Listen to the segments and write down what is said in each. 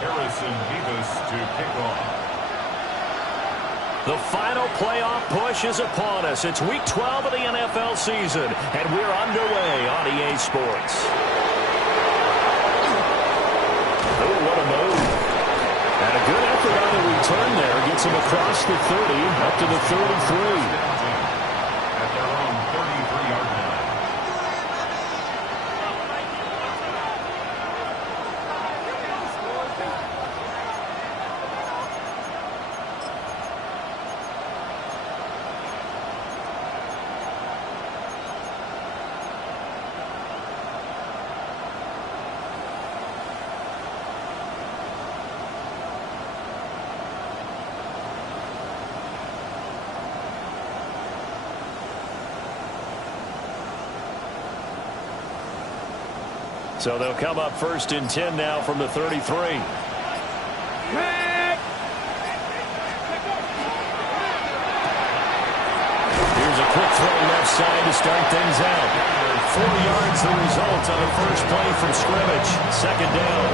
To kick off. The final playoff push is upon us. It's Week 12 of the NFL season, and we're underway on EA Sports. Oh, what a move. And a good effort on the return there. Gets him across the 30, up to the 33. At their own 33-yard line. So they'll come up first and 10 now from the 33. Here's a quick throw left side to start things out. 4 yards the result on the first play from scrimmage. Second down.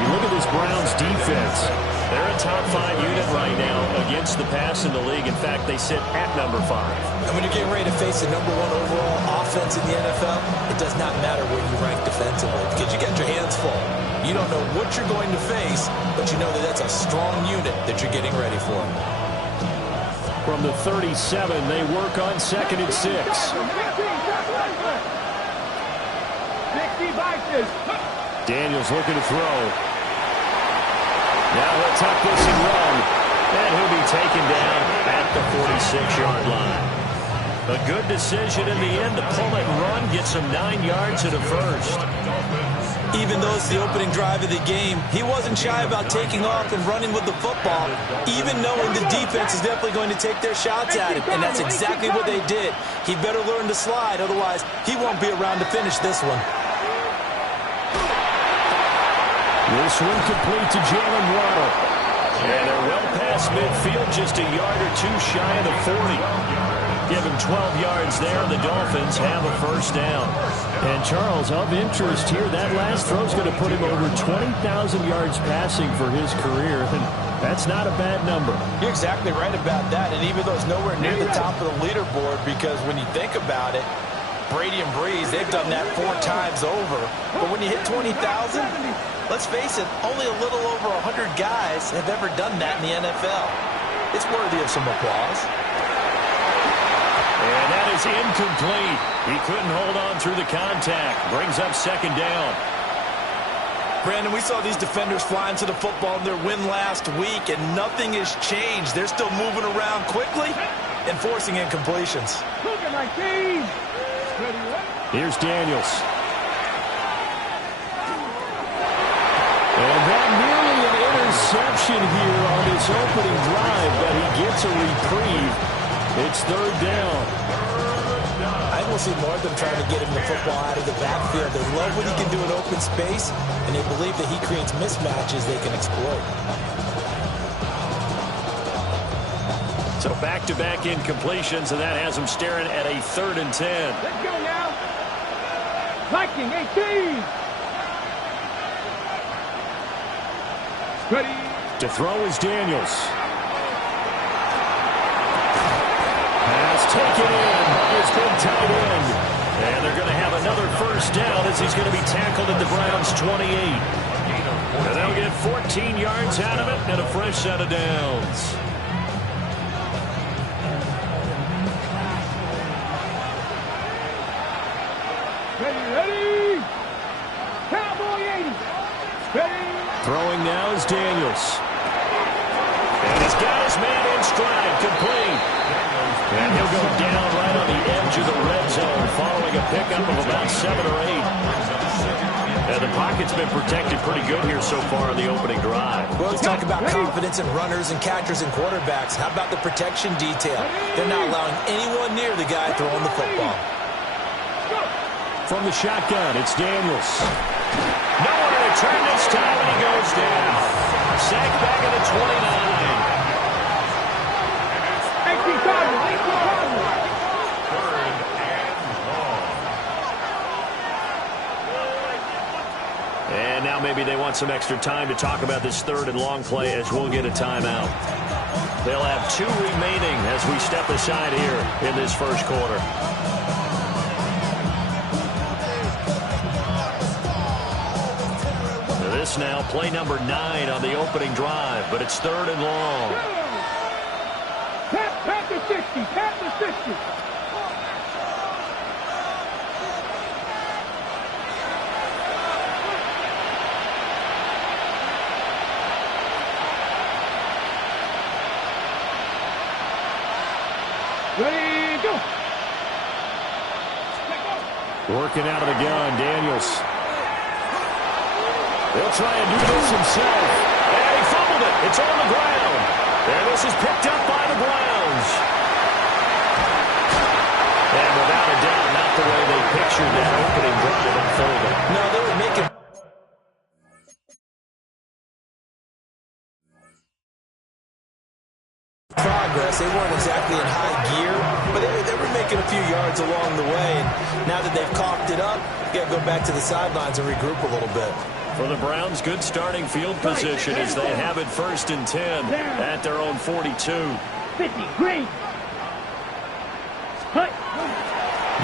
You look at this Browns defense. They're a top 5 unit right now against the pass in the league. In fact, they sit at number 5. And when you're getting ready to face the number 1 overall offense in the NFL, it does not matter where you rank defensively because you got your hands full. You don't know what you're going to face, but you know that that's a strong unit that you're getting ready for. From the 37, they work on 2nd and 6. Daniels looking to throw. Now he'll tuck this and run. And he'll be taken down at the 46-yard line. A good decision in the end to pull it and run, get some 9 yards at a first. Even though it's the opening drive of the game, he wasn't shy about taking off and running with the football, even knowing the defense is definitely going to take their shots at him. And that's exactly what they did. He better learn to slide, otherwise he won't be around to finish this one. This one complete to Jalen Waddle. And they're well past midfield, just a yard or two shy of the 40. Give him 12 yards there, and the Dolphins have a first down. And Charles, of interest here, that last throw is going to put him over 20,000 yards passing for his career, and that's not a bad number. You're exactly right about that, and even though it's nowhere near the top of the leaderboard, because when you think about it, Brady and Breeze, they've done that 4 times over. But when you hit 20,000, let's face it, only a little over 100 guys have ever done that in the NFL. It's worthy of some applause. And that is incomplete. He couldn't hold on through the contact. Brings up second down. Brandon, we saw these defenders flying to the football in their win last week, and nothing has changed. They're still moving around quickly and forcing incompletions. Look at my team. Here's Daniels. And that nearly an interception here on his opening drive, but he gets a reprieve. It's third down. I will see more of them trying to get him the football out of the backfield. They love what he can do in open space, and they believe that he creates mismatches they can exploit. So back-to-back incompletions, and that has him staring at a 3rd and 10. Let's go now. Viking 18. Ready. To throw is Daniels. Pass taken in. It's been tight end. And they're going to have another first down as he's going to be tackled at the Browns' 28. And they'll get 14 yards out of it and a fresh set of downs. Ready. Cowboy 80. Ready. Throwing now is Daniels. And he's got his man in stride, complete. And he'll go down right on the edge of the red zone following a pickup of about 7 or 8. And the pocket's been protected pretty good here so far in the opening drive. Well, let's talk about confidence in runners and catchers and quarterbacks. How about the protection detail? They're not allowing anyone near the guy throwing the football. From the shotgun, it's Daniels. Nowhere to turn this time, and he goes down. Sacked back at the 29. maybe they want some extra time to talk about this third and long play as we'll get a timeout. They'll have 2 remaining as we step aside here in this first quarter. This now, play number 9 on the opening drive, but it's third and long. Tap the 60, tap the 60. Ready, go. Working out of the gun, Daniels. He'll try and do this himself. And he fumbled it. It's on the ground. And this is picked up by the Browns. And without a doubt, not the way they pictured that opening drive unfolding. No, they were making progress. They weren't exactly in high gear, but they were making a few yards along the way. And now that they've coughed it up, you got to go back to the sidelines and regroup a little bit. For the Browns, good starting field position as they have it first and 10 at their own 42. 50, green. Hut.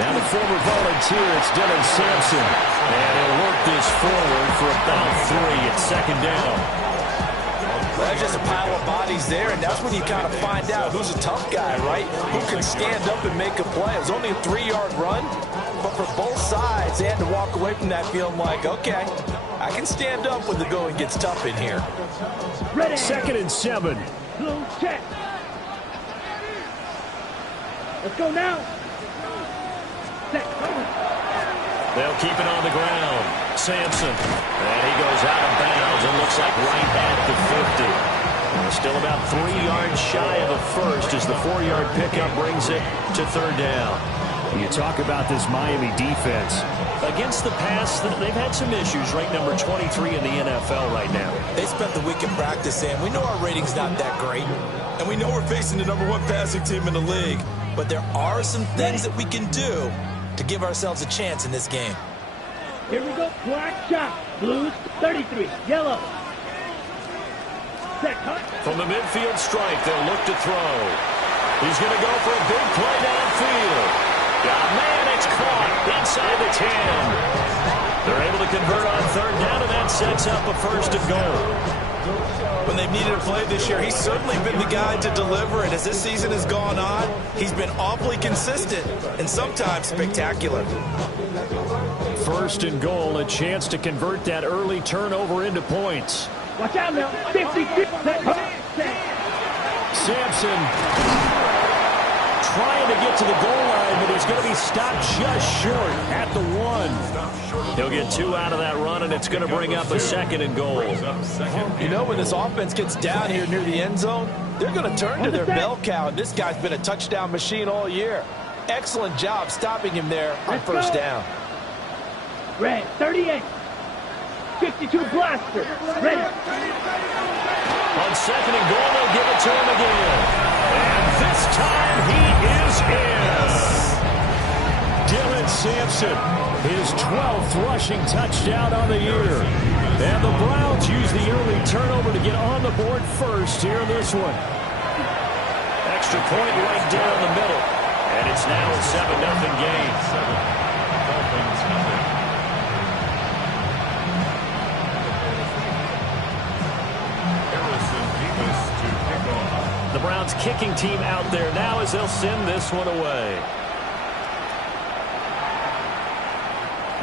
Now the former volunteer, it's Dylan Sampson. And he'll work this forward for about 3 at second down. Well, there's just a pile of bodies there, and that's when you kind of find out who's a tough guy, right? Who can stand up and make a play. It was only a 3-yard run, but for both sides, they had to walk away from that feeling like, okay, I can stand up when the going gets tough in here. Ready. Second and 7. Blue check. Let's go now. Set. They'll keep it on the ground. Sampson. And he goes out of bounds and looks like right at the 50. Still about 3 yards shy of a first as the 4-yard pickup brings it to third down. You talk about this Miami defense. Against the pass, they've had some issues. Ranked number 23 in the NFL right now. They spent the week in practice, and we know our rating's not that great. And we know we're facing the number 1 passing team in the league. But there are some things that we can do to give ourselves a chance in this game. Here we go. Black shot. Blues, 33. Yellow. Set. Hut. From the midfield strike, they'll look to throw. He's going to go for a big play downfield. Man, it's caught inside the 10. They're able to convert on third down, and that sets up a first and goal. When they've needed a play this year, he's certainly been the guy to deliver, and as this season has gone on, he's been awfully consistent and sometimes spectacular. First and goal, a chance to convert that early turnover into points. Watch out now. 50. Sampson trying to get to the goal line, but he's going to be stopped just short at the 1. He'll get 2 out of that run, and it's going to bring up a second and goal. You know, when this offense gets down here near the end zone, they're going to turn to their bell cow, and this guy's been a touchdown machine all year. Excellent job stopping him there on first down. Red, 38. 52 blaster. Ready. On second and goal, they'll give it to him again. And this time he is in. Dylan Sampson, his 12th rushing touchdown on the year. And the Browns use the early turnover to get on the board first here in this one. Extra point right down the middle. And it's now a 7-0 game. The Browns kicking team out there now as they'll send this one away.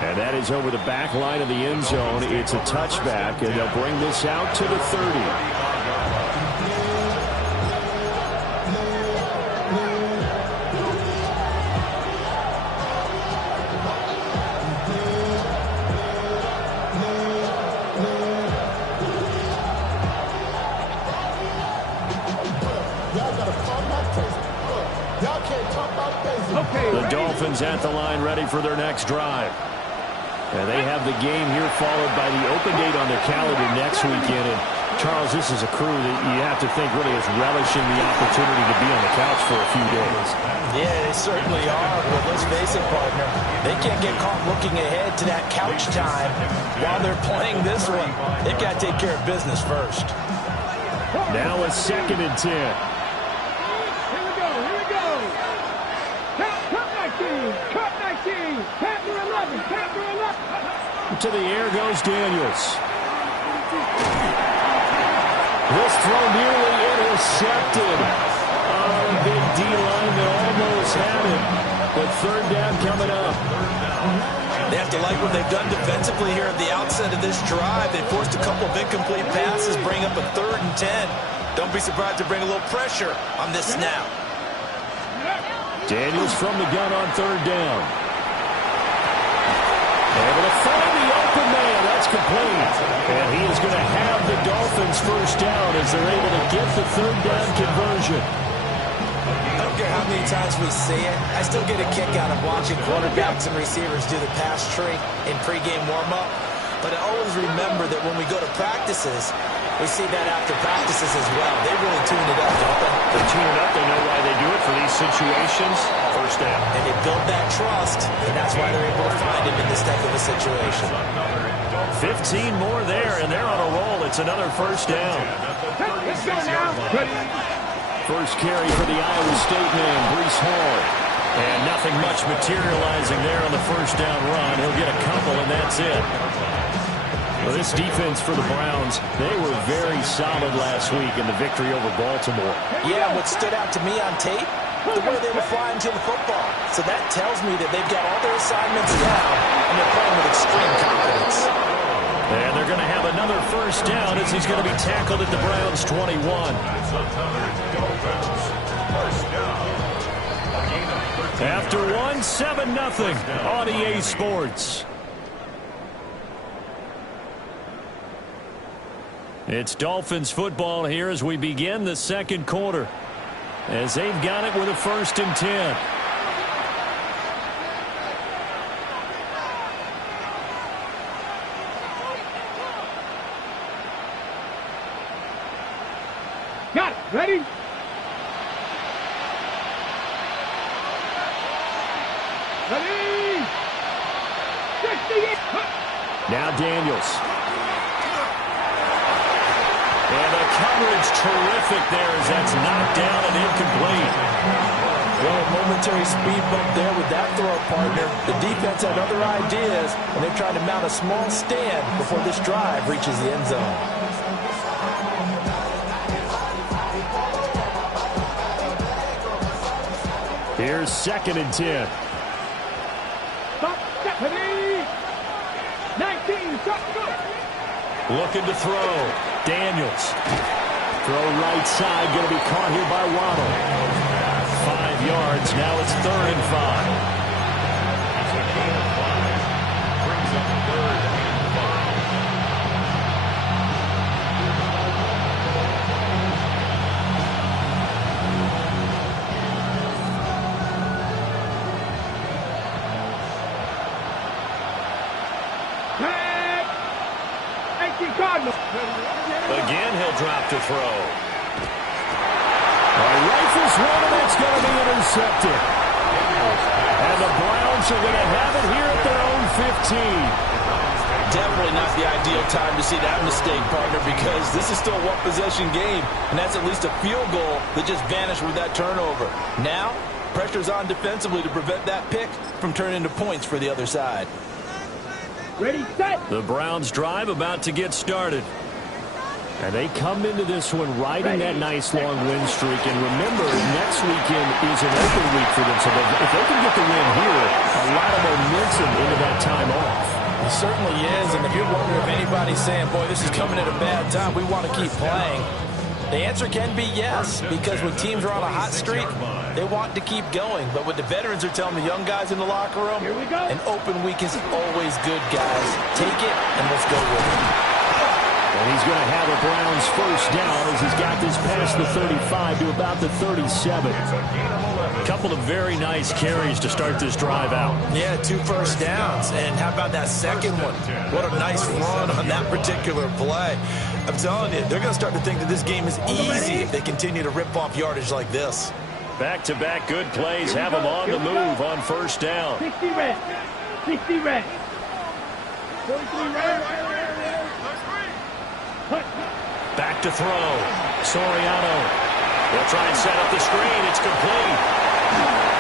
And that is over the back line of the end zone. It's a touchback, and they'll bring this out to the 30. The Dolphins at the line ready for their next drive. And they have the game here followed by the open date on their calendar next weekend. And Charles, this is a crew that you have to think really is relishing the opportunity to be on the couch for a few days. Yeah, they certainly are. But let's face it, partner, they can't get caught looking ahead to that couch time while they're playing this one. They've got to take care of business first. Now a 2nd and 10. Here we go, here we go. Cut 19, cut 19. Panther 11, Panther 11. To the air goes Daniels. This throw nearly intercepted. Oh, big D-line that almost had it. But 3rd down coming up. They have to like what they've done defensively here at the outset of this drive. They forced a couple of incomplete passes, bring up a 3rd and 10. Don't be surprised to bring a little pressure on this snap. Daniels from the gun on 3rd down. Able to find the open man. That's complete. And he is going to have the Dolphins 1st down as they're able to get the 3rd down conversion. I don't care how many times we see it. I still get a kick out of watching quarterbacks and receivers do the pass tree in pregame warm-up. But I always remember that when we go to practices, we see that after practices as well. They really tune it up, don't they? They tune it up. They know why they do it for these situations. 1st down. And they build that trust, and that's why they're able to find him in this type of a situation. 15 more there, and they're on a roll. It's another 1st down. Let's go now. Ready. First carry for the Iowa State man, Breece Hall. And nothing much materializing there on the 1st down run. He'll get a couple, and that's it. Well, this defense for the Browns, they were very solid last week in the victory over Baltimore. Yeah, what stood out to me on tape, the way they were flying to the football. So that tells me that they've got all their assignments down, and they're playing with extreme confidence. And they're going to have another 1st down as he's going to be tackled at the Browns' 21. After one, 7-0 on EA Sports. It's Dolphins football here as we begin the 2nd quarter. As they've got it with a 1st and 10. Got it. Ready? Ready? 68. Now Daniels. And the coverage terrific there as that's knocked down and incomplete. Well, a momentary speed bump there with that throw, partner. The defense had other ideas, and they're trying to mount a small stand before this drive reaches the end zone. Here's 2nd and 10. Stop. Ready? 19. Stop. Go. Looking to throw. Daniels. Throw right side. Going to be caught here by Waddle. 5 yards. Now it's 3rd and 5. It's a gain of 5. Brings up 3rd and 5. Cardinals. Again, he'll drop to throw. Rifles one, and it's going to be intercepted. And the Browns are going to have it here at their own 15. Definitely not the ideal time to see that mistake, partner, because this is still a one-possession game, and that's at least a field goal that just vanished with that turnover. Now, pressure's on defensively to prevent that pick from turning into points for the other side. Ready, set. The Browns drive about to get started. And they come into this one riding that nice long win streak. And remember, next weekend is an open week for them. So if they can get the win here, a lot of momentum into that time off. It certainly is. And if you're wondering if anybody's saying, boy, this is coming at a bad time, we want to keep playing, the answer can be yes. Because when teams are on a hot streak, they want to keep going. But what the veterans are telling the young guys in the locker room, Here we go. an open week is always good, guys. Take it and let's go with it. And he He's going to have a Browns first down as he's got this past the 35 to about the 37. A couple of very nice carries to start this drive out. Yeah, 2 first downs. And how about that second one? What a nice run on that particular play. I'm telling you, they're going to start to think that this game is easy if they continue to rip off yardage like this. Back-to-back good plays have him on the move on first down. 60 red. 60 red. 43 red. Back to throw. Soriano. They'll try and set up the screen. It's complete.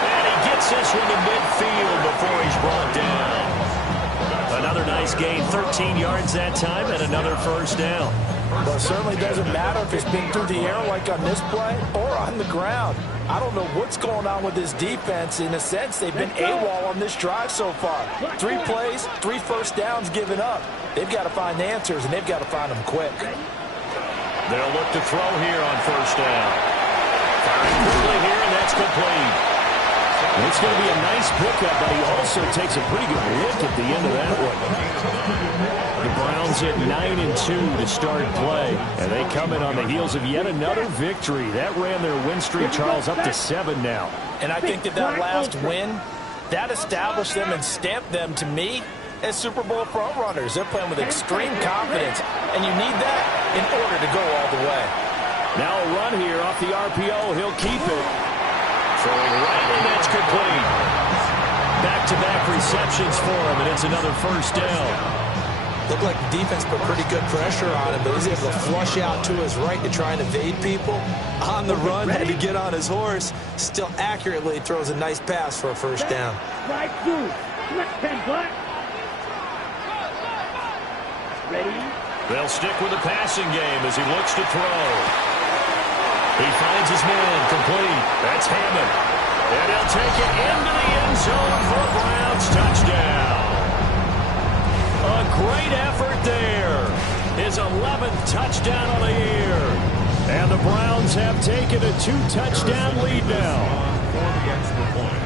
And he gets this one to midfield before he's brought down. Another nice gain. 13 yards that time and another first down. Well, it certainly doesn't matter if it's been through the air like on this play or on the ground. I don't know what's going on with this defense. In a sense, they've been AWOL on this drive so far. 3 plays, 3 first downs given up. They've got to find answers, and they've got to find them quick. They'll look to throw here on first down. Firing quickly here, and that's complete. It's going to be a nice pickup, but he also takes a pretty good look at the end of that one. The Browns at 9-2 to start play, and they come in on the heels of yet another victory. That ran their win streak, Charles, up to 7 now. And I think that last win, that established them and stamped them, to me, as Super Bowl front runners. They're playing with extreme confidence, and you need that in order to go all the way. Now a run here off the RPO. He'll keep it. Throwing right, and that's complete. Back-to-back receptions for him, and it's another first down. Looked like the defense put pretty good pressure on him, but he's able to flush out to his right to try and evade people. On the run, had to get on his horse. Still accurately throws a nice pass for a first down. Right through. 10 black. Ready? They'll stick with the passing game as he looks to throw. He finds his man complete. That's Hammond. And he'll take it into the end zone for a Browns touchdown. A great effort there. His 11th touchdown on the year. And the Browns have taken a 2-touchdown lead now. For the extra point.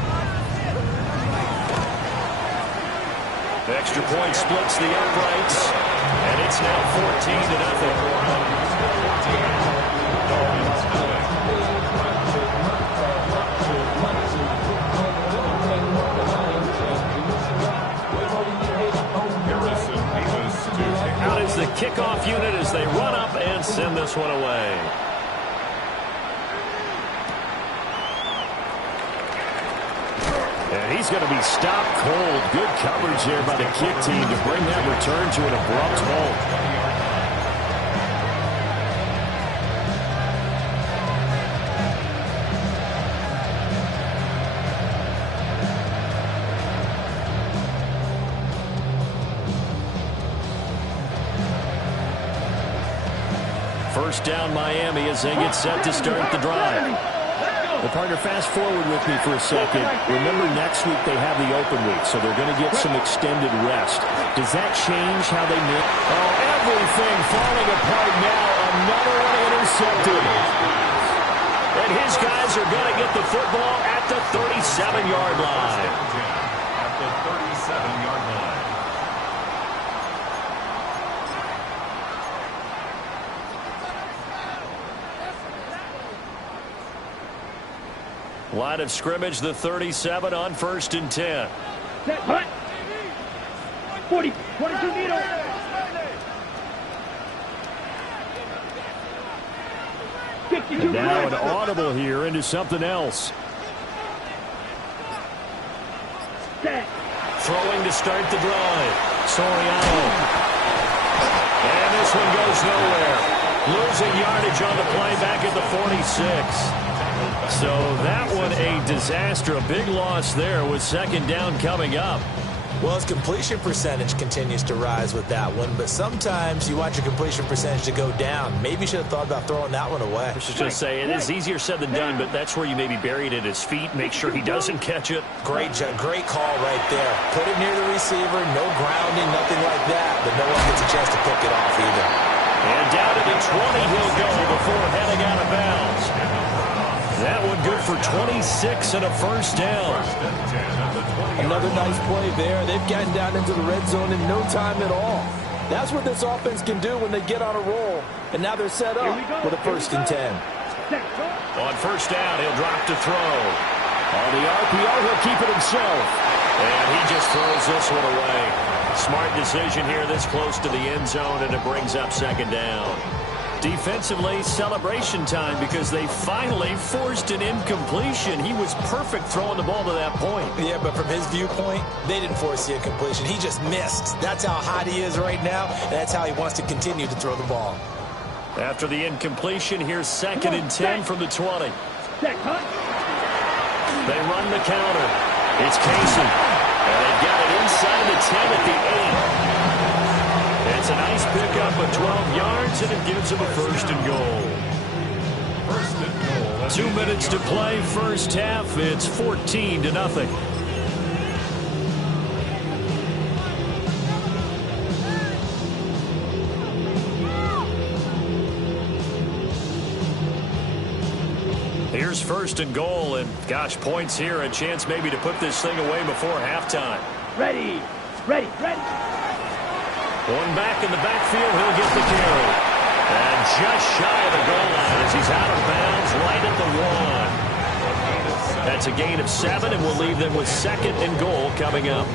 The extra point splits the uprights. And it's now 14-0. Out is the kickoff unit as they run up and send this one away. And he's going to be stopped cold. Good coverage there by the kick team to bring that return to an abrupt halt. First down Miami as they get set to start the drive. The partner, fast forward with me for a second. Remember, next week they have the open week, so they're going to get some extended rest. Does that change how they make? Oh, everything falling apart now. Another one intercepted. And his guys are going to get the football at the 37-yard line. At the 37-yard line. Line of scrimmage, the 37 on 1st and 10. Set, hut. 40, 22 needle. And now an audible here into something else. Set. Throwing to start the drive. Soriano. And this one goes nowhere. Losing yardage on the play back at the 46. So that one a disaster. A big loss there with second down coming up. Well, his completion percentage continues to rise with that one, but sometimes you want your completion percentage to go down. Maybe you should have thought about throwing that one away. I should just say, it is easier said than done, but that's where you maybe bury it at his feet. Make sure he doesn't catch it. Great call right there. Put it near the receiver, no grounding, nothing like that, but no one gets a chance to pick it off either. And down to the 20 he'll go before heading out of bounds. That one good for 26 and a first down. Another nice play there. They've gotten down into the red zone in no time at all. That's what this offense can do when they get on a roll. And now they're set up with a 1st and 10. On 1st down, he'll drop to throw. On the RPO, he'll keep it himself. And he just throws this one away. Smart decision here this close to the end zone, and it brings up 2nd down. Defensively, celebration time because they finally forced an incompletion. He was perfect throwing the ball to that point. Yeah, but from his viewpoint, they didn't force the incompletion. He just missed. That's how hot he is right now, and that's how he wants to continue to throw the ball. After the incompletion, here's 2nd and 10 from the 20. They run the counter. It's Casey. And they've got it inside the 10 at the 8. It's a nice pickup of 12 yards, and it gives them a 1st and goal. 2 minutes to play, 1st half. It's 14-0. Here's 1st and goal, and gosh, points here, a chance maybe to put this thing away before halftime. Ready. One back in the backfield, he'll get the carry. And just shy of the goal line as he's out of bounds right at the 1. That's a gain of 7, and we'll leave them with 2nd and goal coming up.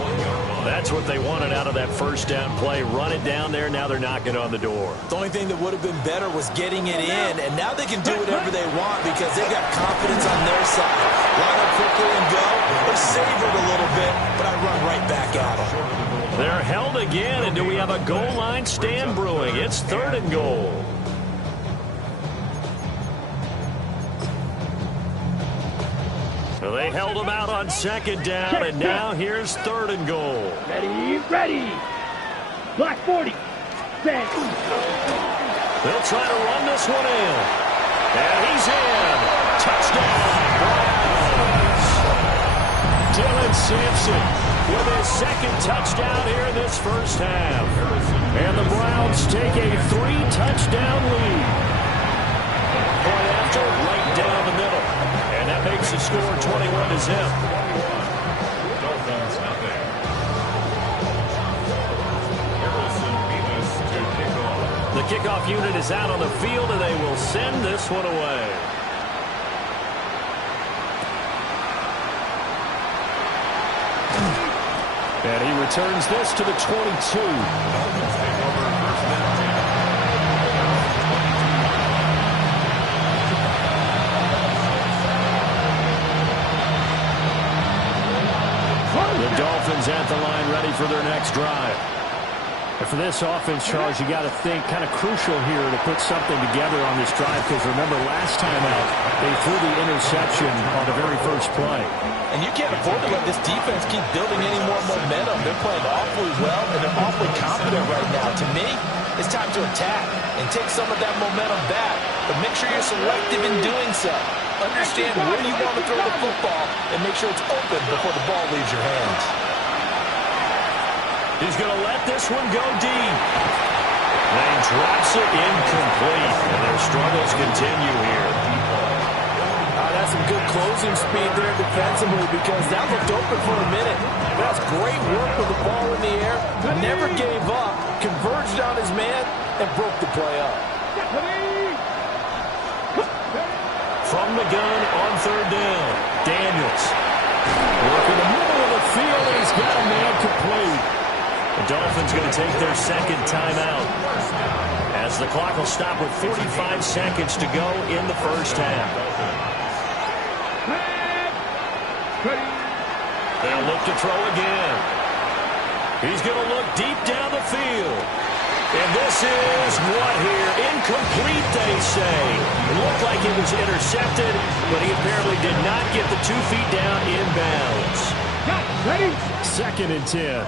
That's what they wanted out of that 1st down play. Run it down there. Now they're knocking on the door. The only thing that would have been better was getting it in, and now they can do whatever they want because they've got confidence on their side. Line up quickly and go, or save it a little bit, but I run right back at them. They're held again, and do we have a goal line stand brewing? It's 3rd and goal. Well, they held them out on 2nd down, and now here's 3rd and goal. Ready. Block 40. Set. They'll try to run this one in. And he's in. Touchdown, Browns. Dylan Sampson with his 2nd touchdown here in this 1st half. And the Browns take a 3-touchdown lead. Point after, right down the middle. And that makes the score 21-0. The kickoff unit is out on the field, and they will send this one away. And he returns this to the 22. The Dolphins at the line, ready for their next drive. And for this offense, Charles, you got to think kind of crucial here to put something together on this drive, because remember last time out, they threw the interception on the very first play. And you can't afford to let this defense keep building any more momentum. They're playing awfully well, and they're awfully confident right now. To me, it's time to attack and take some of that momentum back, but make sure you're selective in doing so. Understand where you want to throw the football and make sure it's open before the ball leaves your hands. He's going to let this one go deep. They drops it incomplete, and their struggles continue here. That's some good closing speed there defensively, because that looked open for a minute. That's great work with the ball in the air. Never gave up, converged on his man, and broke the play up. From the gun on 3rd down, Daniels. Working the middle of the field, and he's got a man complete. The Dolphins going to take their 2nd timeout, as the clock will stop with 45 seconds to go in the 1st half. They'll look to throw again. He's going to look deep down the field. And this is what here? Incomplete, they say. It looked like it was intercepted, but he apparently did not get the 2 feet down in bounds. Ready? 2nd and 10.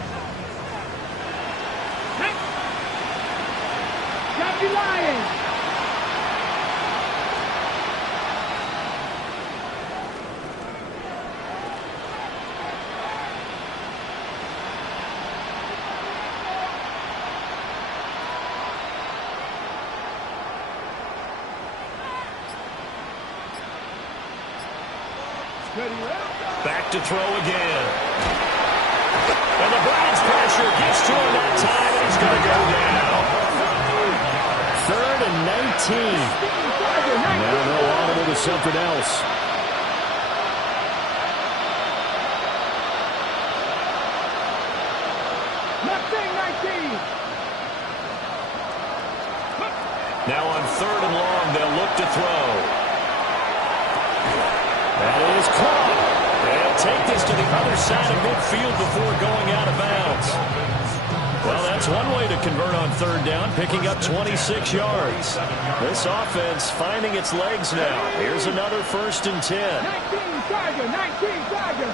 Got you lying. Back to throw again. And the Browns pressure gets to him that time, and he's going to go down. 3rd and 19. Now they'll audible to something else. Now on 3rd and long, they'll look to throw. That is caught. They'll take this to the other side of midfield before going out of bounds. Well, that's one way to convert on 3rd down, picking up 26 yards. This offense finding its legs now. Here's another 1st and 10. 19 Tiger, 19 Tiger.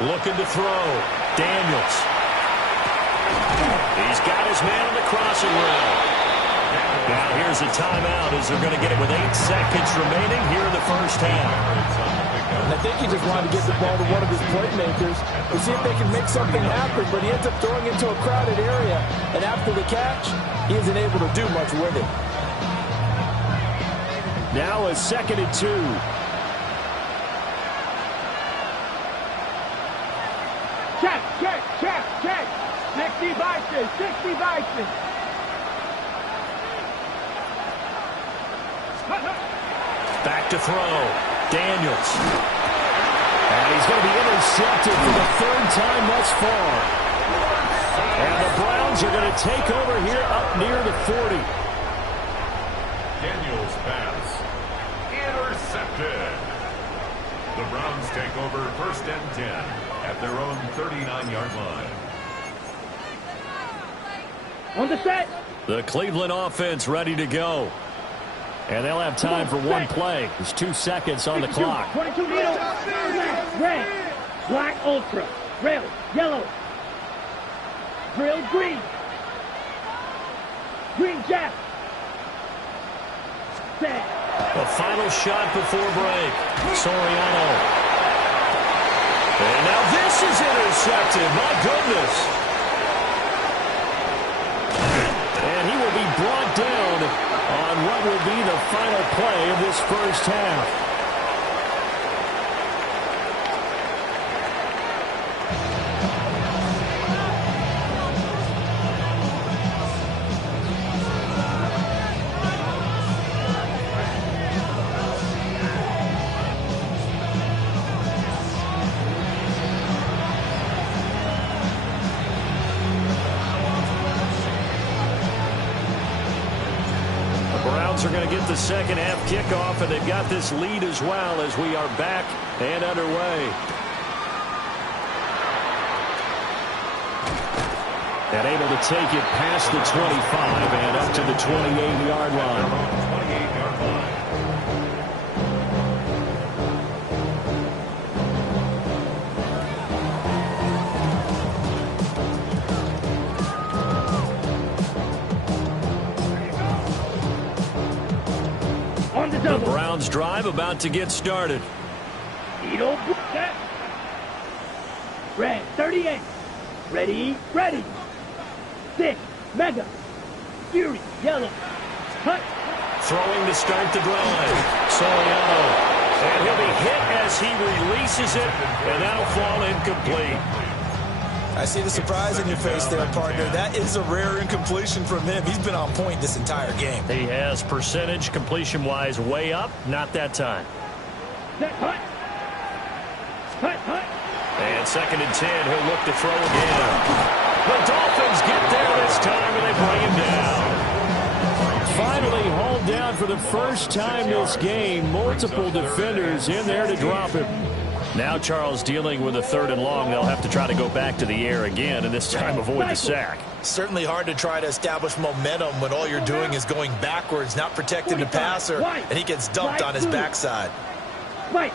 Looking to throw. Daniels. He's got his man on the crossing route. Now here's a timeout as they're going to get it with 8 seconds remaining here in the first half. And I think he just wanted to get the ball to one of his playmakers to see if they can make something happen, but he ends up throwing into a crowded area. And after the catch, he isn't able to do much with it. Now a 2nd and 2. Check, check, check, check. 60 Bison, 60 Bison. Back to throw. Daniels. And he's going to be intercepted for the 3rd time thus far. And the Browns are going to take over here up near the 40. Daniels pass. Intercepted. The Browns take over 1st and 10 at their own 39-yard line. On the set. The Cleveland offense ready to go. And they'll have time for one play. There's 2 seconds on the clock. 22 needle. Red. Black ultra. Rail. Yellow. Drill green. Green jack. Set. The final shot before break. Soriano. And now this is intercepted. My goodness. And he will be brought down on what will be the final play of this first half. Are going to get the second half kickoff, and they've got this lead as well as we are back and underway. And able to take it past the 25 and up to the 28-yard line. The Browns drive about to get started. Set. Red 38. Ready, ready. 6. Mega. Fury. Yellow. Cut. Throwing to start the drive. Soriano. And he'll be hit as he releases it, and that'll fall incomplete. I see the surprise in your face there, partner. That is a rare incompletion from him. He's been on point this entire game. He has percentage completion-wise way up. Not that time. Set. Hut. Hut. Hut. And 2nd and 10. He'll look to throw again. The Dolphins get there this time, and they bring him down. Finally hauled down for the first time this game. Multiple defenders in there to drop him. Now Charles dealing with a 3rd and long. They'll have to try to go back to the air again, and this time avoid the sack. Certainly hard to try to establish momentum when all you're doing is going backwards, not protecting the passer, and he gets dumped on his backside. White.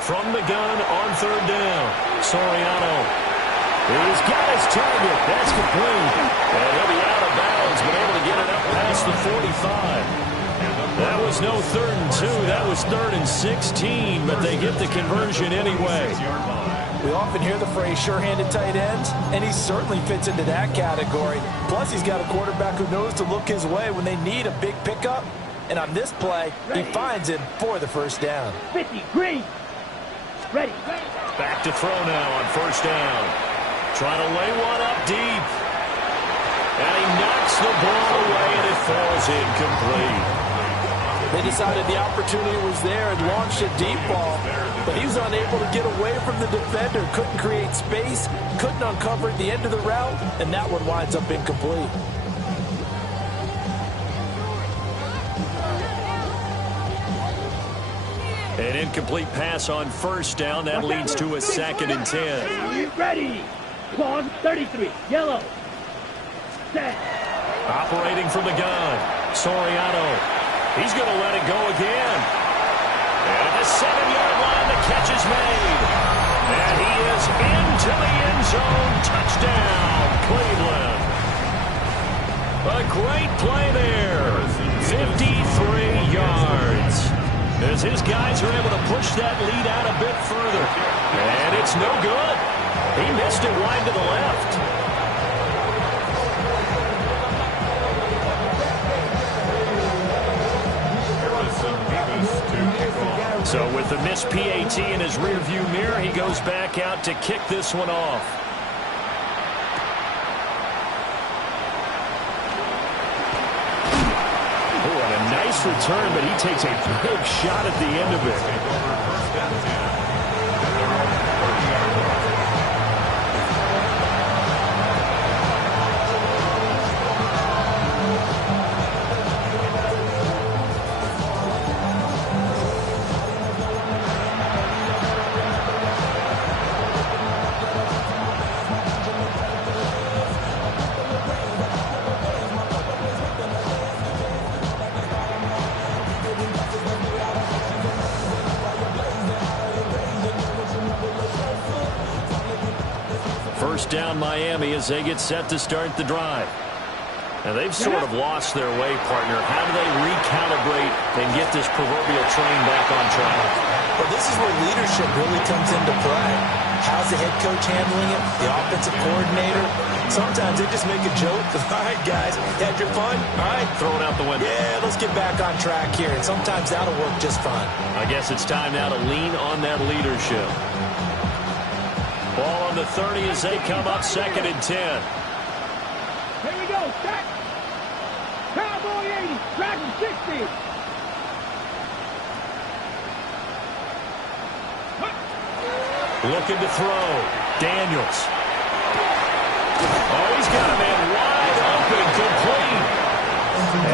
From the gun on 3rd down. Soriano. He's got his target. That's complete. And he'll be out of bounds, but able to get it up past the 45. That was no 3rd and 2. That was 3rd and 16, but they get the conversion anyway. We often hear the phrase sure-handed tight ends, and he certainly fits into that category. Plus, he's got a quarterback who knows to look his way when they need a big pickup. And on this play, he finds him for the first down. 50, green. Ready. Back to throw now on first down. Trying to lay one up deep. And he knocks the ball away, and it falls incomplete. They decided the opportunity was there and launched a deep ball, but he was unable to get away from the defender, couldn't create space, couldn't uncover the end of the route, and that one winds up incomplete. An incomplete pass on first down. That leads to a 2nd and 10. Ready. Pause. 33. Yellow. Set. Operating from the gun. Soriano. He's going to let it go again. And at the 7-yard line, the catch is made. And he is into the end zone. Touchdown, Cleveland. A great play there. 53 yards. As his guys are able to push that lead out a bit further. And it's no good. He missed it wide to the left. So with the missed PAT in his rearview mirror, he goes back out to kick this one off. Oh, and a nice return, but he takes a big shot at the end of it. First down Miami as they get set to start the drive. Now they've sort of lost their way, partner. How do they recalibrate and get this proverbial train back on track? Well, this is where leadership really comes into play. How's the head coach handling it? The offensive coordinator? Sometimes they just make a joke. All right, guys, had your fun? All right. Throw it out the window. Yeah, let's get back on track here. And sometimes that'll work just fine. I guess it's time now to lean on that leadership. Ball on the 30 as they come up 2nd and 10. Here we go. Set. Cowboy 80. Dragon 60. Looking to throw. Daniels. Oh, he's got a man wide open, complete.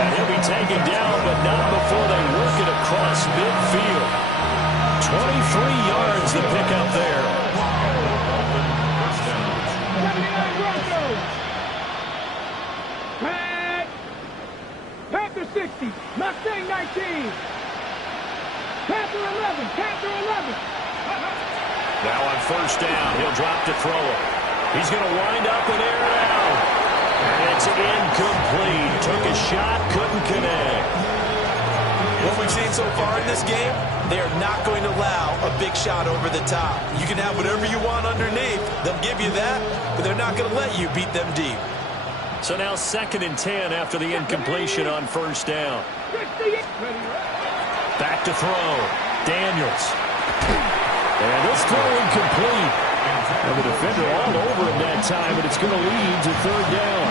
And he'll be taken down, but not before they work it across midfield. 23 yards to pick up there. Panther 60. Mustang 19. Panther 11. Panther 11. Now on first down, he'll drop to throw it. He's going to wind up and air it out. And it's incomplete. Took a shot, couldn't connect. What we've seen so far in this game, they are not going to allow a big shot over the top. You can have whatever you want underneath. They'll give you that, but they're not going to let you beat them deep. So now 2nd and 10 after the incompletion on first down. Back to throw. Daniels. And this throw incomplete. And the defender all over him that time, and it's going to lead to 3rd down.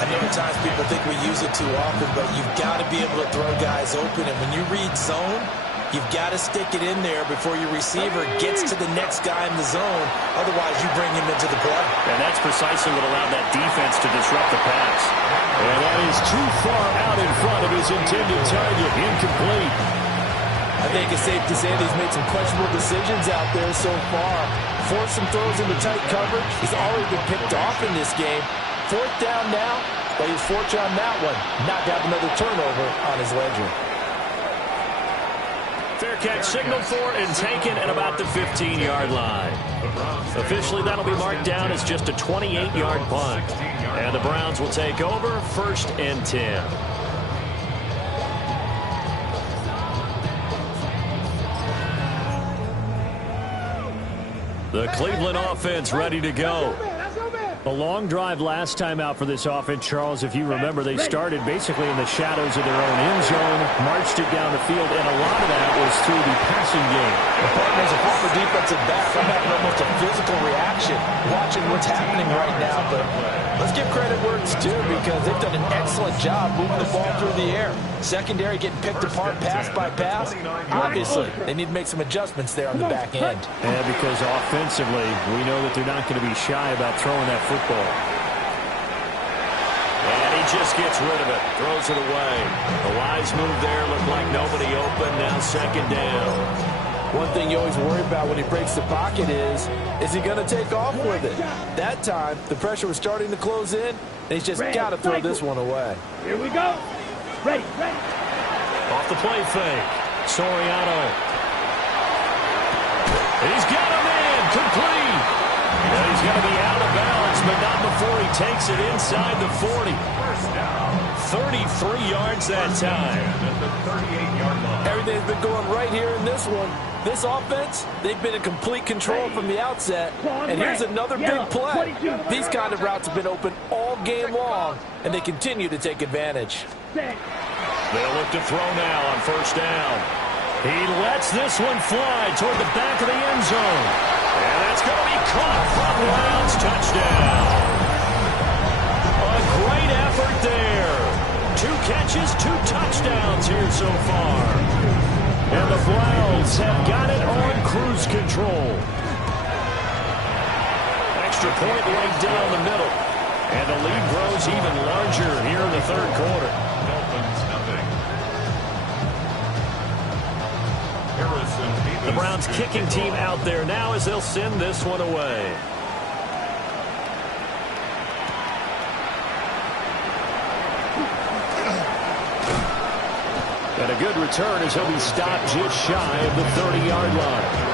I know at times people think we use it too often, but you've got to be able to throw guys open. And when you read zone, you've got to stick it in there before your receiver gets to the next guy in the zone. Otherwise, you bring him into the play. And that's precisely what allowed that defense to disrupt the pass. And that is too far out in front of his intended target. Incomplete. I think it's safe to say that he's made some questionable decisions out there so far. Forced some throws into tight coverage. He's already been picked off in this game. 4th down now, but he's fortunate on that one. Not to have another turnover on his ledger. Fair catch signaled for and taken at about the 15-yard line. Officially, that'll be marked down as just a 28-yard punt. And the Browns will take over 1st and 10. The Cleveland offense ready to go. A long drive last time out for this offense, Charles. If you remember, they started basically in the shadows of their own end zone, marched it down the field, and a lot of that was through the passing game. As a former defensive back, I'm having almost a physical reaction watching what's happening right now. But let's give credit where it's due because they've done an excellent job moving the ball through the air. Secondary getting picked apart pass by pass. Obviously, they need to make some adjustments there on the back end. Yeah, because offensively, we know that they're not going to be shy about throwing that football. And he just gets rid of it. Throws it away. A wise move there. Looked like nobody open. Now second down. One thing you always worry about when he breaks the pocket is he going to take off with it? That time, the pressure was starting to close in, and he's just got to throw this one away. Here we go. Ready. Off the play fake. Soriano. He's got a man. Complete. And he's going to be out of bounds, but not before he takes it inside the 40. 33 yards that time. Everything's been going right here in this one. This offense, they've been in complete control from the outset. And here's another big play. These kind of routes have been open all game long, and they continue to take advantage. They'll look to throw now on first down. He lets this one fly toward the back of the end zone. And that's going to be caught from Browns. Touchdown. A great effort there. 2 catches, 2 touchdowns here so far. And the Browns have got it on cruise control. Extra point right down the middle. And the lead grows even larger here in the third quarter. The Browns kicking team out there now as they'll send this one away. And a good return as he'll be stopped just shy of the 30-yard line.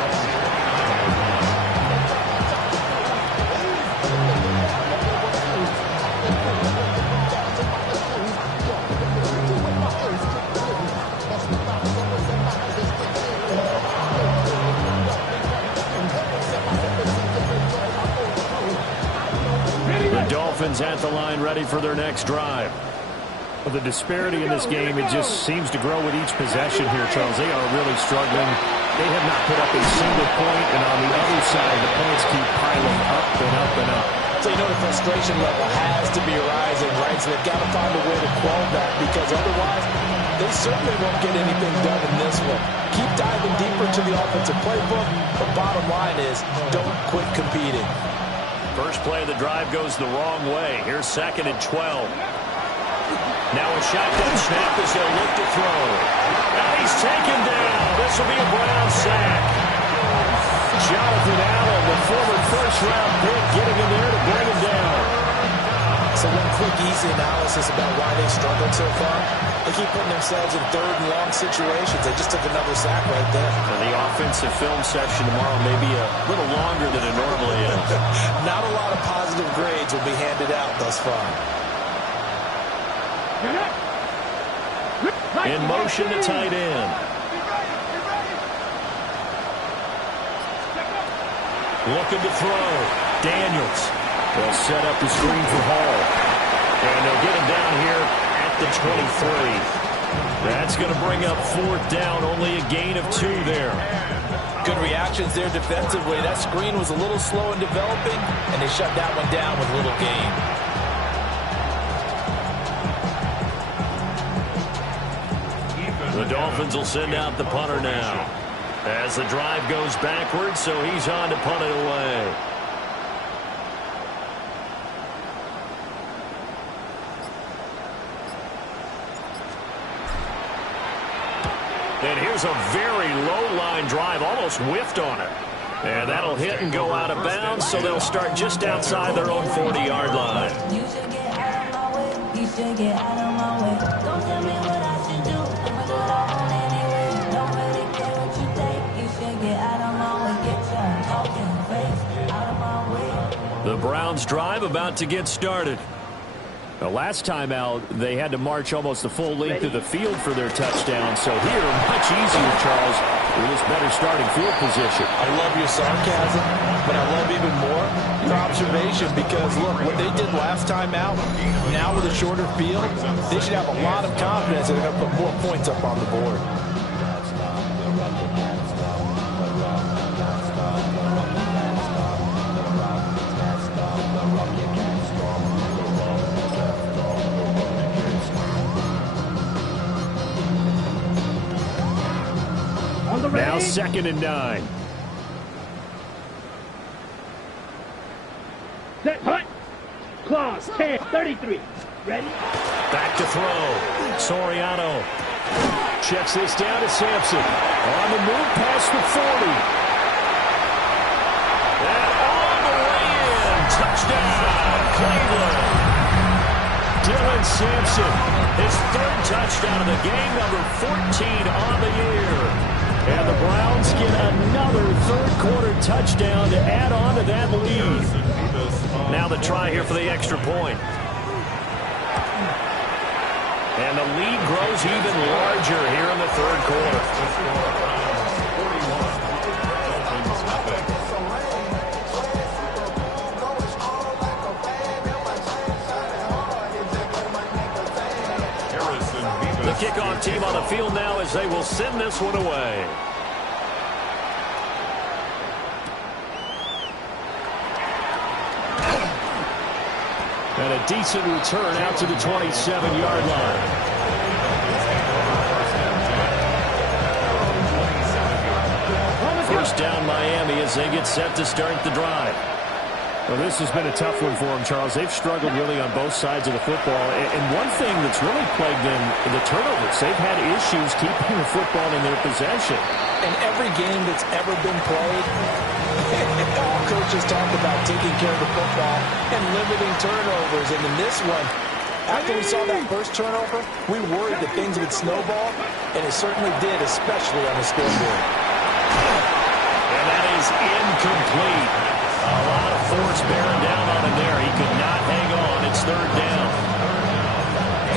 At the line ready for their next drive. Well, the disparity in this game, it just seems to grow with each possession here, Charles. They are really struggling. They have not put up a single point, and on the other side, the points keep piling up and up and up. So you know the frustration level has to be rising, right? So they've got to find a way to quell that because otherwise they certainly won't get anything done in this one. Keep diving deeper to the offensive playbook. The bottom line is don't quit competing. First play of the drive goes the wrong way. Here's 2nd and 12. Now a shotgun snap as they'll look to throw. And he's taken down. This will be a Brown sack. Jonathan Allen, the former first-round pick, getting in there to bring him down. So one quick, easy analysis about why they struggled so far. They keep putting themselves in 3rd and long situations. They just took another sack right there. And the offensive film session tomorrow may be a little longer than it normally is. Not a lot of positive grades will be handed out thus far. In motion to tight end. Looking to throw. Daniels. They'll set up the screen for Hall. And they'll get him down here at the 23. That's going to bring up 4th down. Only a gain of 2 there. Good reactions there defensively. That screen was a little slow in developing, and they shut that one down with little gain. The Dolphins will send out the punter now. As the drive goes backwards, so he's on to punt it away. And here's a very low-line drive, almost whiffed on it. And that'll hit and go out of bounds, so they'll start just outside their own 40-yard line. You should get out of my way. You should get out of my way. Don't tell me what I should do. I'ma do what I want anyway. Don't really care what you think. You should get out of my way. Get your talking face out of my way. The Browns drive about to get started. The last time out, they had to march almost the full length of the field for their touchdown. So here, much easier, Charles. With this better starting field position. I love your sarcasm, but I love even more your observation because, look, what they did last time out, now with a shorter field, they should have a lot of confidence that they're going to put more points up on the board. Now 2nd and 9. Set, hut. Claws, 10, 33. Ready? Back to throw. Soriano checks this down to Sampson. On the move past the 40. And on the way in. Touchdown, Cleveland. Dylan Sampson, his 3rd touchdown of the game, number 14 on the year. And the Browns get another 3rd quarter touchdown to add on to that lead. Now the try here for the extra point. And the lead grows even larger here in the 3rd quarter. The kickoff team on the field now as they will send this one away. And a decent return out to the 27-yard line. First down Miami as they get set to start the drive. Well, this has been a tough one for them, Charles. They've struggled really on both sides of the football. And one thing that's really plagued them, the turnovers. They've had issues keeping the football in their possession. In every game that's ever been played, all coaches talk about taking care of the football and limiting turnovers. And in this one, after we saw that first turnover, we worried that things would snowball, and it certainly did, especially on the scoreboard. And that is incomplete. A lot of force bearing down on him there. He could not hang on. It's 3rd down.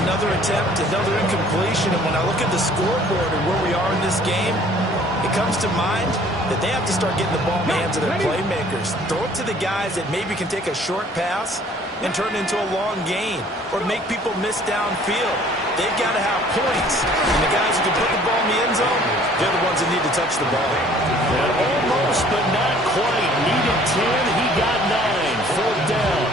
Another attempt, another incompletion. And when I look at the scoreboard and where we are in this game, it comes to mind that they have to start getting the ball in the hands of their playmakers. Throw it to the guys that maybe can take a short pass and turn it into a long gain or make people miss downfield. They've got to have points. And the guys who can put the ball in the end zone, they're the ones that need to touch the ball. And almost, but not quite. Needed 10. He got 9. 4th down.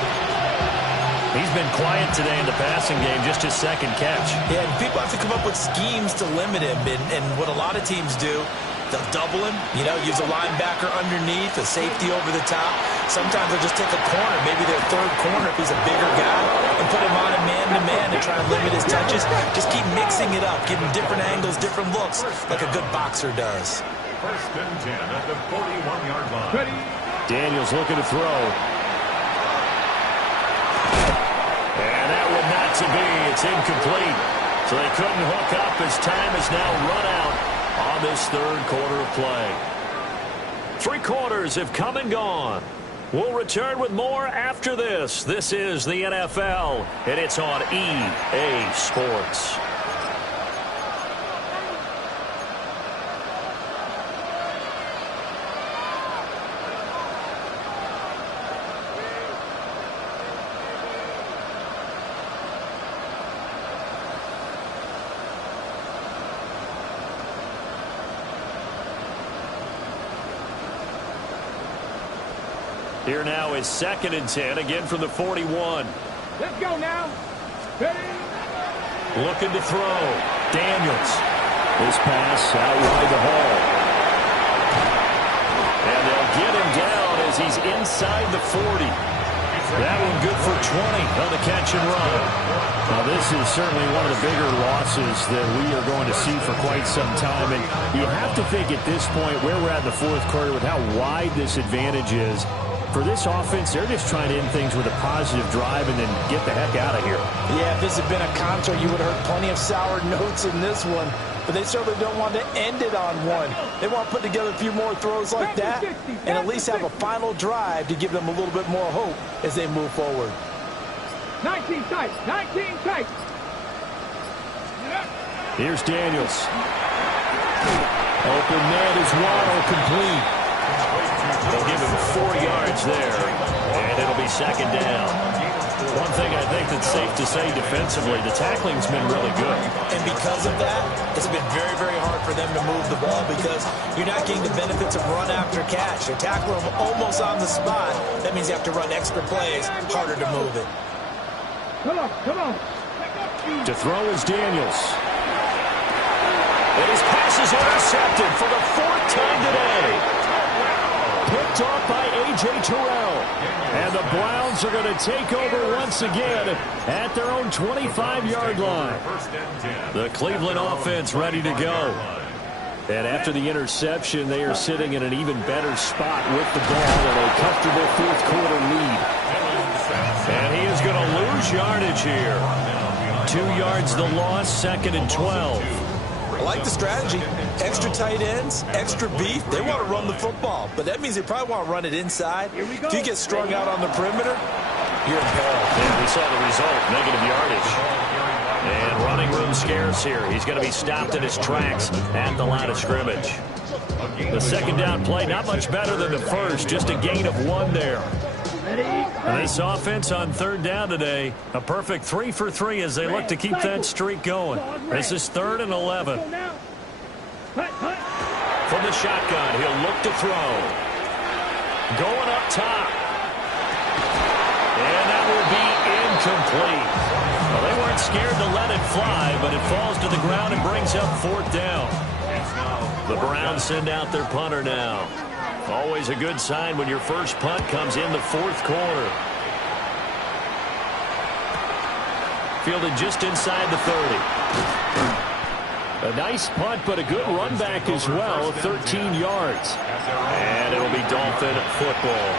He's been quiet today in the passing game, just his 2nd catch. Yeah, and people have to come up with schemes to limit him. And what a lot of teams do, they'll double him, use a linebacker underneath, a safety over the top. Sometimes they'll just take a corner, maybe their 3rd corner if he's a bigger guy, and put him on a man-to-man and try to limit his touches. Just keep mixing it up, give him different angles, different looks, like a good boxer does. 1st and 10 at the 41-yard line. Ready? Daniels looking to throw. And that one not to be. It's incomplete. So they couldn't hook up as time has now run out on this 3rd quarter of play. 3 quarters have come and gone. We'll return with more after this. This is the NFL, and it's on EA Sports. Here now is 2nd and 10, again from the 41. Let's go now. Ready? Looking to throw. Daniels. This pass out wide the hole. And they'll get him down as he's inside the 40. That one good for 20 on the catch and run. Now this is certainly one of the bigger losses that we are going to see for quite some time. And you have to think at this point where we're at in the 4th quarter with how wide this advantage is. For this offense, they're just trying to end things with a positive drive and then get the heck out of here. Yeah, if this had been a contra, you would have heard plenty of sour notes in this one. But they certainly don't want to end it on one. They want to put together a few more throws like that and at least have a final drive to give them a little bit more hope as they move forward. 19 tight. 19 tight. Here's Daniels. Open man is Waddle, complete. They'll give him 4 yards there, and it'll be second down. One thing I think that's safe to say defensively, the tackling's been really good. And because of that, it's been very, very hard for them to move the ball because you're not getting the benefits of run after catch. They tackle them almost on the spot. That means you have to run extra plays, harder to move it. Come on, come on. To throw is Daniels. And his pass is intercepted for the 4th time today. Picked off by A.J. Terrell. And the Browns are going to take over once again at their own 25-yard line. The Cleveland offense ready to go. And after the interception, they are sitting in an even better spot with the ball and a comfortable fourth-quarter lead. And he is going to lose yardage here. 2 yards the loss, 2nd and 12. I like the strategy. Extra tight ends, extra beef. They want to run the football, but that means they probably want to run it inside. If you get strung out on the perimeter, you're in peril. And we saw the result, negative yardage. And running room scarce here. He's going to be stopped in his tracks at the line of scrimmage. The second down play, not much better than the first, just a gain of 1 there. And this offense on 3rd down today, a perfect 3 for 3 as they look to keep that streak going. This is 3rd and 11. From the shotgun, he'll look to throw. Going up top. And that will be incomplete. Well, they weren't scared to let it fly, but it falls to the ground and brings up 4th down. The Browns send out their punter now. Always a good sign when your first punt comes in the 4th quarter. Fielded just inside the 30. A nice punt, but a good run back as well, 13 yards. And it'll be Dolphin football.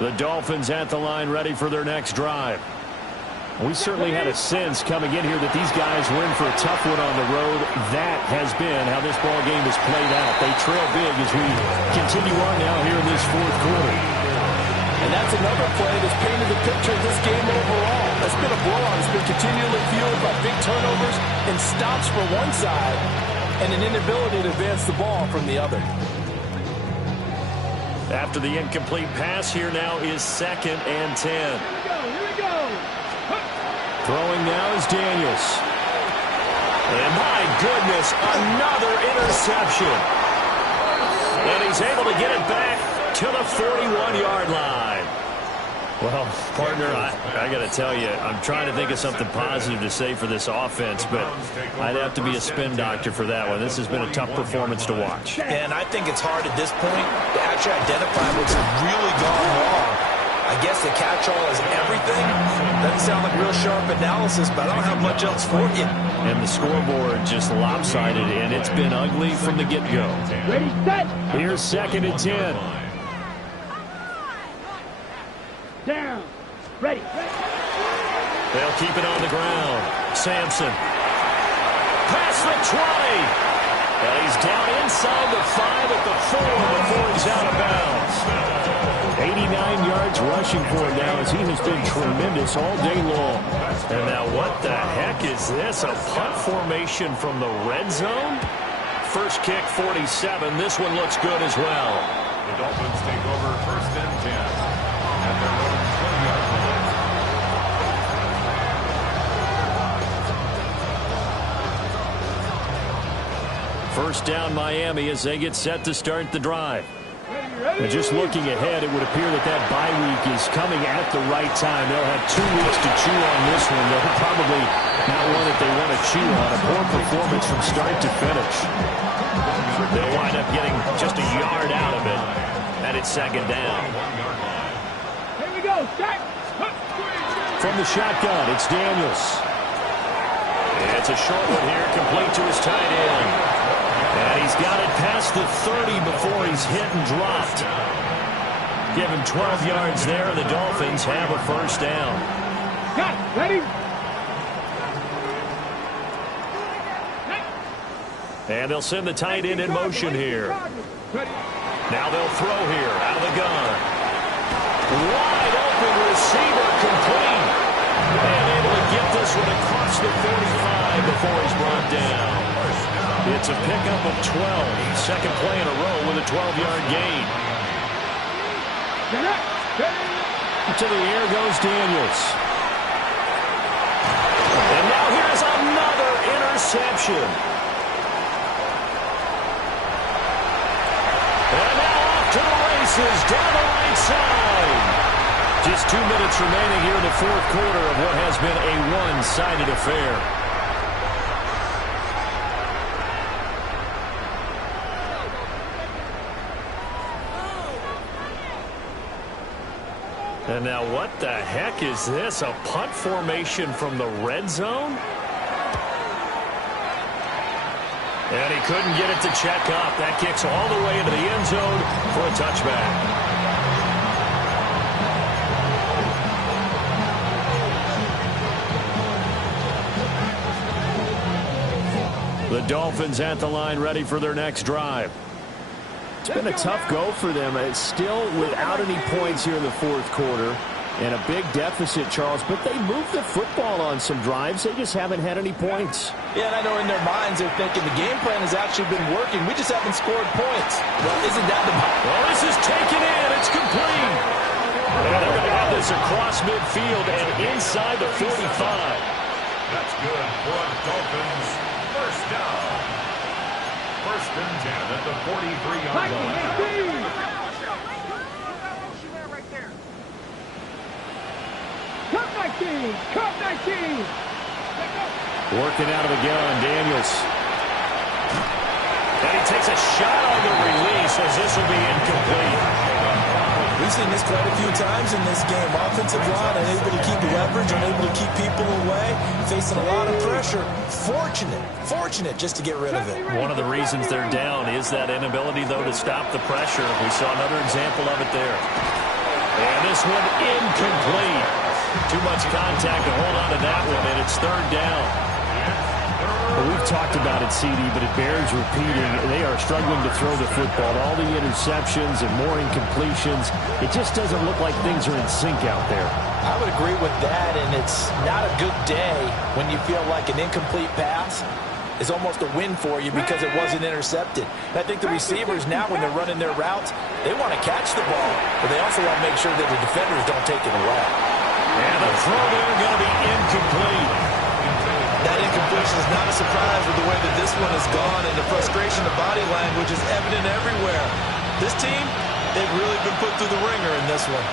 The Dolphins at the line, ready for their next drive. We certainly had a sense coming in here that these guys were in for a tough one on the road. That has been how this ball game has played out. They trail big as we continue on now here in this 4th quarter. And that's another play that's painted the picture of this game overall. That's been a blowout. It's been continually fueled by big turnovers and stops for one side and an inability to advance the ball from the other. After the incomplete pass, here now is 2nd and 10. Here we go. Throwing now is Daniels. And my goodness, another interception. And he's able to get it back to the 41-yard line. Well, partner, I got to tell you, I'm trying to think of something positive to say for this offense, but I'd have to be a spin doctor for that one. This has been a tough performance to watch. And I think it's hard at this point to actually identify what's really gone wrong. I guess the catch-all is everything. Doesn't sound like real sharp analysis, but I don't have much else for you. And the scoreboard just lopsided, and it's been ugly from the get-go. Ready, set. Here's 2nd and 10. Down. Ready. They'll keep it on the ground. Sampson. Past the 20. And he's down inside the 5 at the 4 before he's out of bounds. 89 yards rushing for him now as he has been tremendous all day long. And now what the heck is this? A punt formation from the red zone? First kick, 47. This one looks good as well. The Dolphins take over 1st and 10 at their own 20-yard line. First down Miami as they get set to start the drive. And just looking ahead, it would appear that bye week is coming at the right time. They'll have 2 weeks to chew on this one. They'll probably not one that they want to chew on. A poor performance from start to finish. They'll wind up getting just a yard out of it. And it's 2nd down. Here we go. Start. From the shotgun, it's Daniels. It's a short one here, complete to his tight end. And he's got it past the 30 before he's hit and dropped. Give him 12 yards there, and the Dolphins have a first down. Got it. Ready. And they'll send the tight end in motion here. Now they'll throw here out of the gun. Wide open receiver, complete. And able to get this one across the 45 before he's brought down. It's a pickup of 12. Second play in a row with a 12-yard gain. To the air goes Daniels. And now here's another interception. And now off to the races down the right side. Just 2 minutes remaining here in the fourth quarter of what has been a one-sided affair. And now what the heck is this? A punt formation from the red zone? And he couldn't get it to check up. That kicks all the way into the end zone for a touchback. The Dolphins at the line ready for their next drive. It's been a tough go for them. It's still without any points here in the fourth quarter. And a big deficit, Charles. But they moved the football on some drives. They just haven't had any points. Yeah, and I know in their minds they're thinking the game plan has actually been working. We just haven't scored points. Well, isn't that the... Well, this is taken in. It's complete. And they're going to have this across midfield and inside the 45. That's good for the Dolphins. First down. First and 10 at the 43-yard line. Cut 19! Cut 19! Working out of the gun, Daniels. And he takes a shot on the release as this will be incomplete. We've seen this quite a few times in this game. Offensive line unable to keep leverage, unable to keep people away, facing a lot of pressure. Fortunate just to get rid of it. One of the reasons they're down is that inability, though, to stop the pressure. We saw another example of it there. And this one incomplete. Too much contact to hold on to that one, and it's third down. Well, we've talked about it, CD, but it bears repeating. They are struggling to throw the football. All the interceptions and more incompletions. It just doesn't look like things are in sync out there. I would agree with that, and it's not a good day when you feel like an incomplete pass is almost a win for you because it wasn't intercepted. And I think the receivers now, when they're running their routes, they want to catch the ball, but they also want to make sure that the defenders don't take it away. And the throw there going to be incomplete. That incompletion is not a surprise with the way that this one has gone, and the frustration of body language is evident everywhere. This team, they've really been put through the ringer in this one.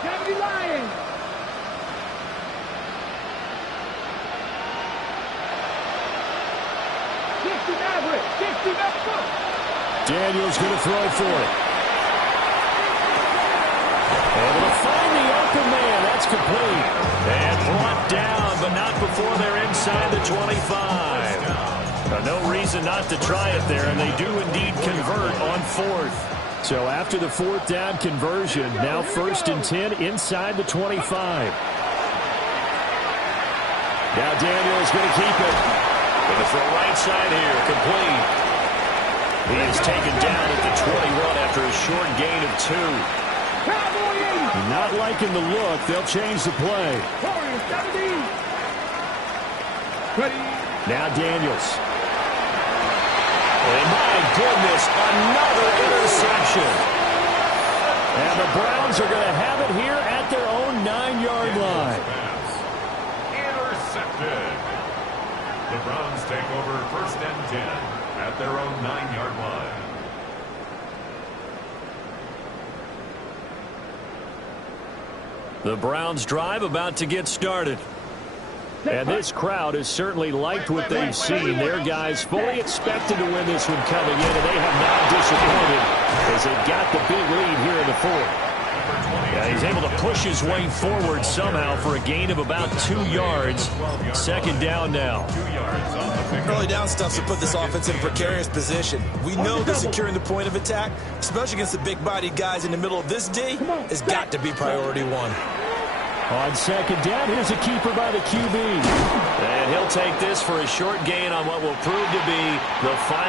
Gotta be lying. Daniels going to throw for it. Able to find the open man. That's complete. And brought down, but not before they're inside the 25. No reason not to try it there, and they do indeed convert on fourth. So after the fourth down conversion, now first and 10 inside the 25. Now Daniels going to keep it. Going to throw right side here, complete. He is taken down at the 21 after a short gain of 2. Not liking the look. They'll change the play. Now Daniels. And my goodness, another interception. And the Browns are going to have it here at their own 9-yard line. Intercepted. The Browns take over first and 10 at their own 9-yard line. The Browns drive about to get started. And this crowd has certainly liked what they've seen. Their guys fully expected to win this one coming in, and they have not disappointed as they've got the big lead here in the fourth. Yeah, he's able to push his way forward somehow for a gain of about 2 yards. Second down now. Early down stuff to put this offense in a precarious position. We know that securing the point of attack, especially against the big-bodied guys in the middle of this D, has got to be priority one. On second down, here's a keeper by the QB. And he'll take this for a short gain on what will prove to be the final